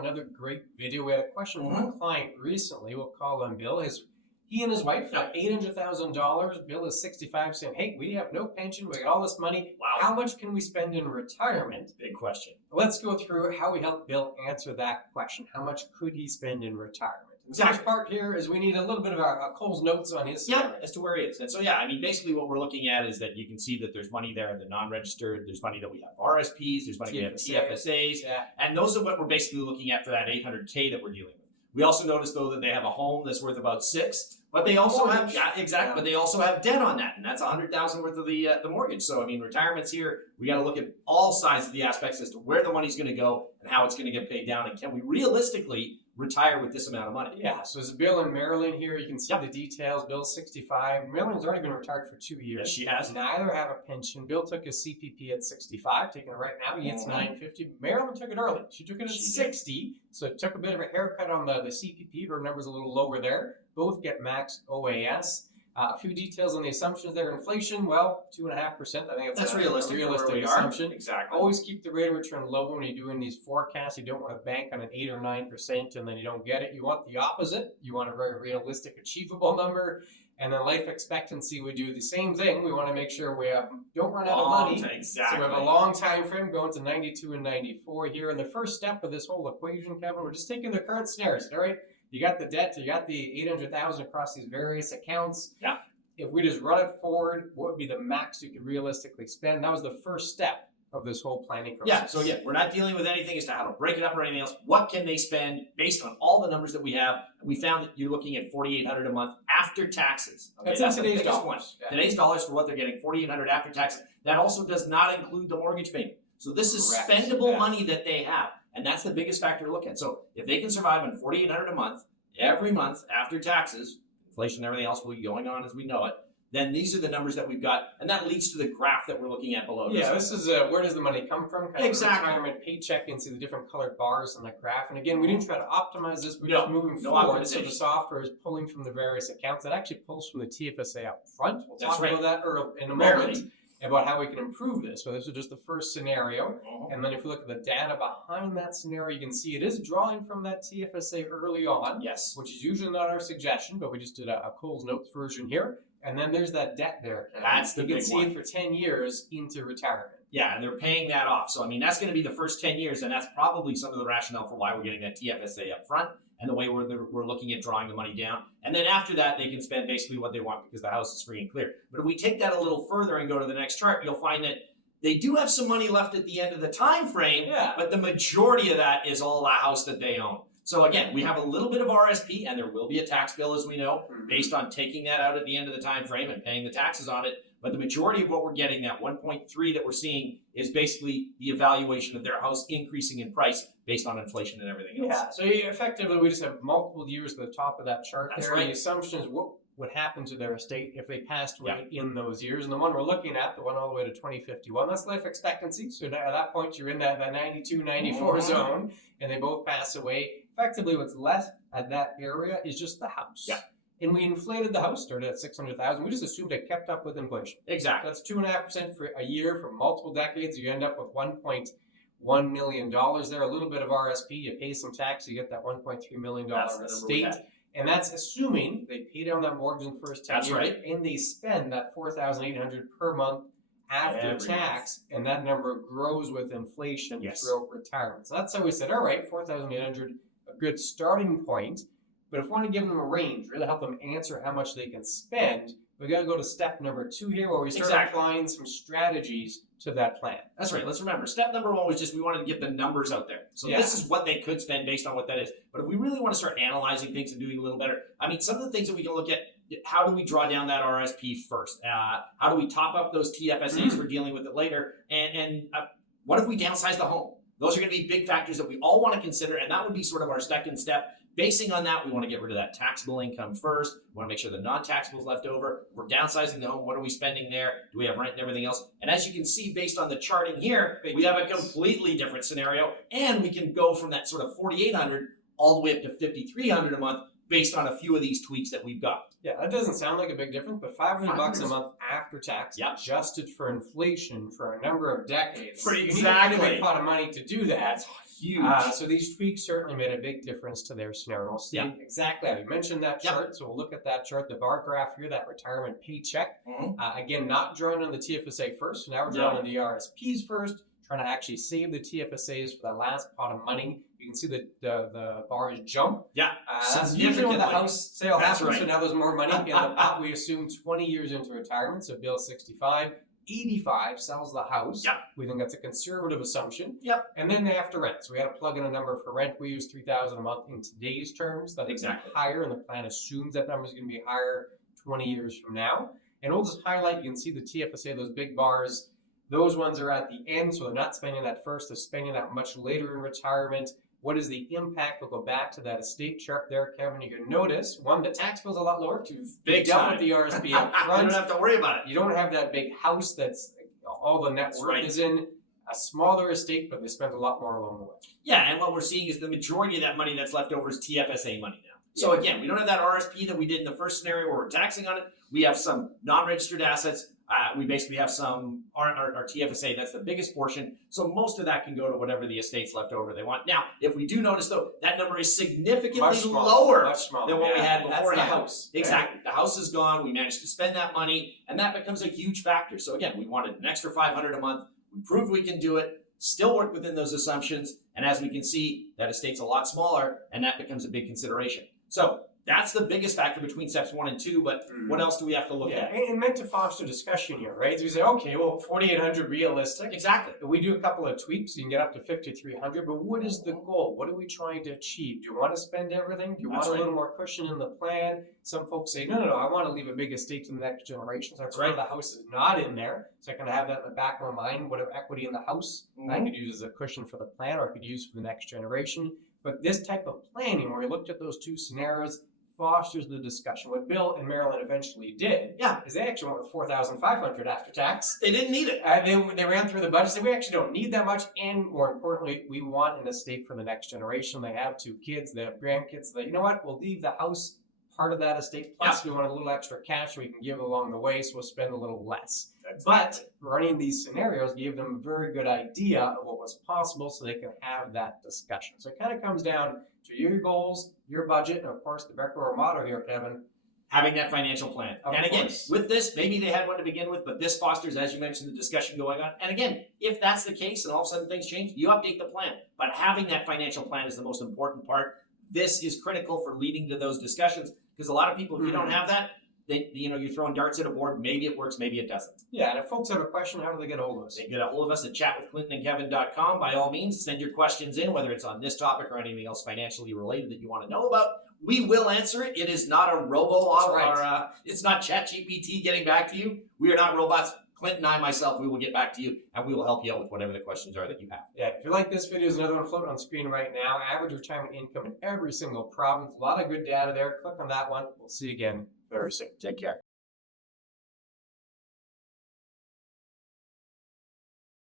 another great video. We had a question from a client recently. We'll call on Bill. He and his wife got $800,000. Bill is 65, saying, hey, we have no pension. We got all this money. Wow. How much can we spend in retirement? Big question. Let's go through how we help Bill answer that question. How much could he spend in retirement? The first part here is we need a little bit of Cole's notes on his salary. As to where he is. And so, I mean, basically what we're looking at is that you can see that there's money there, the non-registered, there's money that we have RSPs, there's money we have TFSAs, and those are what we're basically looking at for that $800K that we're dealing with. We also notice, though, that they have a home that's worth about $6,000, but they also have, but they also have debt on that, and that's $100,000 worth of the mortgage. So, I mean, retirement's here. We got to look at all sides of the aspects as to where the money's going to go and how it's going to get paid down, and can we realistically retire with this amount of money? Yeah, so there's Bill and Marilyn here. You can see the details. Bill's 65. Marilyn's already been retired for 2 years. Yes, she has. Neither have a pension. Bill took his CPP at 65, taking it right now. He gets $950. Marilyn took it early. She took it at 60, so it took a bit of a haircut on the CPP. Her number's a little lower there. Both get max OAS. A few details on the assumptions there. Inflation, well, 2.5%. I think that's realistic. A realistic assumption. Exactly. Always keep the rate of return low when you're doing these forecasts. You don't want to bank on an 8 or 9% and then you don't get it. You want the opposite. You want a very realistic, achievable number. And then life expectancy, we do the same thing. We want to make sure we don't run out of money. Exactly. So we have a long time frame going to 92 and 94 here. And the first step of this whole equation, Kevin, we're just taking the current scenarios. All right, you got the debt, you got the $800,000 across these various accounts. Yeah. If we just run it forward, what would be the max you could realistically spend? That was the first step of this whole planning process. Yeah, so we're not dealing with anything as to how to break it up or anything else. What can they spend based on all the numbers that we have? We found that you're looking at $4,800 a month after taxes. Okay, that's in today's dollars. Yeah. Today's dollars for what they're getting, $4,800 after taxes. That also does not include the mortgage payment. So this is spendable money that they have, and that's the biggest factor to look at. So if they can survive on $4,800 a month, every month after taxes, inflation and everything else will be going on as we know it, then these are the numbers that we've got, and that leads to the graph that we're looking at below. Yeah, this is where does the money come from? Kind of retirement paycheck, and see the different colored bars on the graph. And again, we didn't try to optimize this. We're just moving forward. So the software is pulling from the various accounts. It actually pulls from the TFSA up front. We'll talk about that in a moment, about how we can improve this. So this is just the first scenario. And then if you look at the data behind that scenario, you can see it is drawing from that TFSA early on. Yes. Which is usually not our suggestion, but we just did a Cole's Notes version here. And then there's that debt there. That's the big one. You can see it for 10 years into retirement. Yeah, and they're paying that off. So, I mean, that's going to be the first 10 years, and that's probably some of the rationale for why we're getting that TFSA up front and the way we're looking at drawing the money down. And then after that, they can spend basically what they want because the house is free and clear. But if we take that a little further and go to the next chart, you'll find that they do have some money left at the end of the time frame, but the majority of that is all the house that they own. So again, we have a little bit of RSP, and there will be a tax bill, as we know, based on taking that out at the end of the time frame and paying the taxes on it. But the majority of what we're getting, that 1.3 that we're seeing, is basically the evaluation of their house increasing in price based on inflation and everything else. Yeah, so effectively we just have multiple years at the top of that chart. That's there. right. The assumption is what would happen to their estate if they passed away in those years. And the one we're looking at, the one all the way to 2051, that's life expectancy. So at that point, you're in that 92, 94 zone, and they both pass away. Effectively, what's left at that area is just the house. Yeah. And we inflated the house, started at $600,000. We just assumed it kept up with inflation. Exactly. That's 2.5% for a year for multiple decades. You end up with $1.1 million there. A little bit of RSP. You pay some tax. You get that $1.3 million estate. And that's assuming they pay down that mortgage in the first 10 years. And they spend that $4,800 per month after tax, and that number grows with inflation throughout retirement. So that's how we said, all right, $4,800, a good starting point. But if we want to give them a range, really help them answer how much they can spend, we got to go to step number 2 here, where we start applying some strategies to that plan. That's right. Let's remember, step number 1 was just we wanted to get the numbers out there. So this is what they could spend based on what that is. But if we really want to start analyzing things and doing a little better, I mean, some of the things that we can look at, how do we draw down that RSP first? How do we top up those TFSAs for dealing with it later? And what if we downsize the home? Those are going to be big factors that we all want to consider, and that would be sort of our second step. Basing on that, we want to get rid of that taxable income first. We want to make sure the non-taxable is left over. We're downsizing the home. What are we spending there? Do we have rent and everything else? And as you can see, based on the charting here, we have a completely different scenario, and we can go from that sort of $4,800 all the way up to $5,300 a month based on a few of these tweaks that we've got. Yeah, that doesn't sound like a big difference, but $500 a month after tax, adjusted for inflation for a number of decades. Exactly. You need a big pot of money to do that. Huge. So these tweaks certainly made a big difference to their scenario. See exactly how you mentioned that chart. So we'll look at that chart, the bar graph here, that retirement paycheck. Again, not drawing on the TFSA first. So now we're drawing on the RSPs first, trying to actually save the TFSAs for that last pot of money. You can see the bars jump. That's usually when the house sale happens. So now there's more money in the pot. We assume 20 years into retirement. So Bill's 65. 85 sells the house. We think that's a conservative assumption. And then they have to rent. So we had to plug in a number for rent. We use $3,000 a month in today's terms. That's higher, and the plan assumes that number is going to be higher 20 years from now. And we'll just highlight. You can see the TFSA, those big bars. Those ones are at the end, so they're not spending that first. They're spending that much later in retirement. What is the impact? We'll go back to that estate chart there, Kevin. You can notice, one, the tax bill's a lot lower. Two, big done with the RSP up front. You don't have to worry about it. You don't have that big house that's all the net worth is in. A smaller estate, but they spent a lot more along the way. Yeah, and what we're seeing is the majority of that money that's left over is TFSA money now. So again, we don't have that RSP that we did in the first scenario where we're taxing on it. We have some non-registered assets. We basically have some, our TFSA, that's the biggest portion. So most of that can go to whatever the estate's left over they want. Now, if we do notice, though, that number is significantly lower than what we had before. That's the house. Exactly. The house is gone. We managed to spend that money, and that becomes a huge factor. So again, we wanted an extra $500 a month. We proved we can do it, still work within those assumptions. And as we can see, that estate's a lot smaller, and that becomes a big consideration. So that's the biggest factor between steps 1 and 2, but what else do we have to look at? And meant to foster discussion here, right? So we say, okay, well, 4,800 realistic. Exactly. But we do a couple of tweaks. You can get up to 5,300, but what is the goal? What are we trying to achieve? Do you want to spend everything? Do you want a little more cushion in the plan? Some folks say, no, I want to leave a big estate to the next generation. So that's right. The house is not in there. So I can have that in the back of my mind, whatever equity in the house I could use as a cushion for the plan, or I could use for the next generation. But this type of planning, where we looked at those two scenarios, fosters the discussion. What Bill and Marilyn eventually did is they actually went with $4,500 after tax. They didn't need it. And then they ran through the budget, said we actually don't need that much, and more importantly, we want an estate for the next generation. They have 2 kids, they have grandkids. They, you know what, we'll leave the house part of that estate, plus we want a little extra cash we can give along the way, so we'll spend a little less. But running these scenarios gave them a very good idea of what was possible, so they can have that discussion. So it kind of comes down to your goals, your budget, and of course the Becker motto here, Kevin. Having that financial plan. And again, with this, maybe they had one to begin with, but this fosters, as you mentioned, the discussion going on. And again, if that's the case and all of a sudden things change, you update the plan. But having that financial plan is the most important part. This is critical for leading to those discussions, because a lot of people, if you don't have that, you're throwing darts at a board. Maybe it works, maybe it doesn't. Yeah, and if folks have a question, how do they get a hold of us? They get a hold of us at chatwithclintonandkevin.com. By all means, send your questions in, whether it's on this topic or anything else financially related that you want to know about. We will answer it. It is not a it's not ChatGPT getting back to you. We are not robots. Clinton, myself, we will get back to you, and we will help you out with whatever the questions are that you have. Yeah, if you like this video, there's another one floating on screen right now. Average retirement income in every single province. A lot of good data there. Click on that one. We'll see you again very soon. Take care.